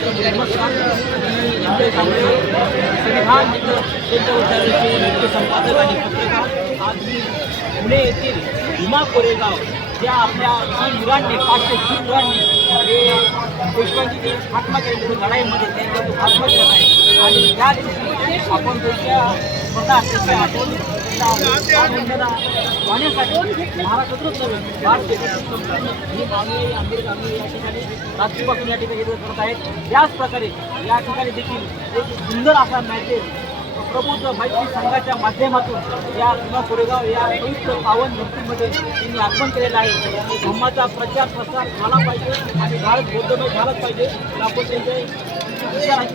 नमस्कार मी संविधान मित्र केंद्र मुख्य संपादक आणि पत्रकार आज मी पुणे येथील भीमा कोरेगाव ज्या आपल्या वीरांनी पाचशे वीर वीरांनी हे पेशव्यांची जे खात्मा लढाईमध्ये त्यांचा तो केला आहे आणि त्या दिवशी आपण त्यांच्या स्वतः त्यांच्या आठवणी त्यांच्या महाराष्ट्रातच नव्हे भारत ही मागणी आंबेडकर आम्ही या ठिकाणी रात्रीपासून या ठिकाणी करत आहेत. याच प्रकारे या ठिकाणी देखील एक सुंदर असा मॅसेज प्रबुद्ध मैत्री संघाच्या माध्यमातून या किंवा कोरेगाव या पवित्र पावन मूर्तीमध्ये त्यांनी अर्पण केलेलं आहे. आणि धम्माचा प्रचार प्रसार झाला पाहिजे आणि भारत बौद्धमय झालाच पाहिजे. तर आपण त्यांचे विचार आहेत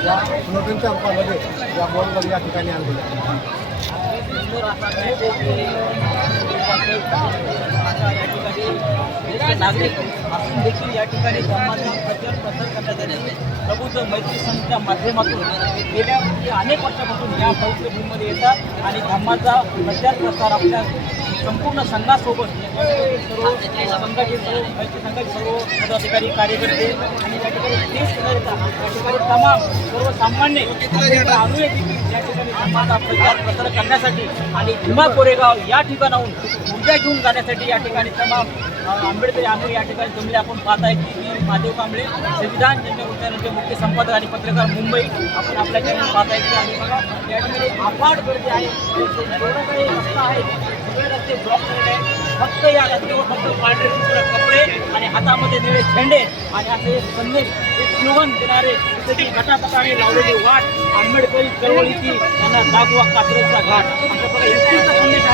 या स्लोगनच्या रूपामध्ये या बोर्डवर या ठिकाणी आणलेले या ठिकाणी नागरिक असून देखील या ठिकाणी धर्माचा प्रचार प्रसार करण्यात आले मैत्री संघच्या माध्यमातून गेल्या अनेक वर्षापासून या पवित्र भूमीमध्ये येतात आणि धर्माचा प्रचार प्रसार आपल्या संपूर्ण संघासोबत सर्व संघाचे सर्व संघाचे सर्व पदाधिकारी कार्यकर्ते आणि त्या ठिकाणी देश सुधारिता या ठिकाणी तमाम सर्वसामान्य आंबेडकर अनुयायी देखील या ठिकाणी धर्माचा प्रचार प्रसार करण्यासाठी आणि भीमा कोरेगाव या ठिकाणाहून ऊर्जा घेऊन जाण्यासाठी या ठिकाणी तमाम आंबेडकरी अनुयायी या ठिकाणी जमले आपण पाहताय की माधव कांबळे संविधान जन्य मुख्य संपादक आणि पत्रकार मुंबई. आपण आपल्या ठिकाणी पाहता आहे आणि बघा या ठिकाणी अफाट गर्दी आहे. एवढं काही रस्ता आहे. सगळे रस्ते ब्लॉक झालेले आहेत. फक्त या रस्त्यावर फक्त पांढरे शुभ्र कपडे आणि हातामध्ये निळे झेंडे आणि असे संदेश एक स्लोगन देणारे जसे घटापटाने लावलेली वाट आंबेडकरी चळवळीची त्यांना दागवा कात्रजचा घाट. अशा प्रकारे युक्तीचा संदेश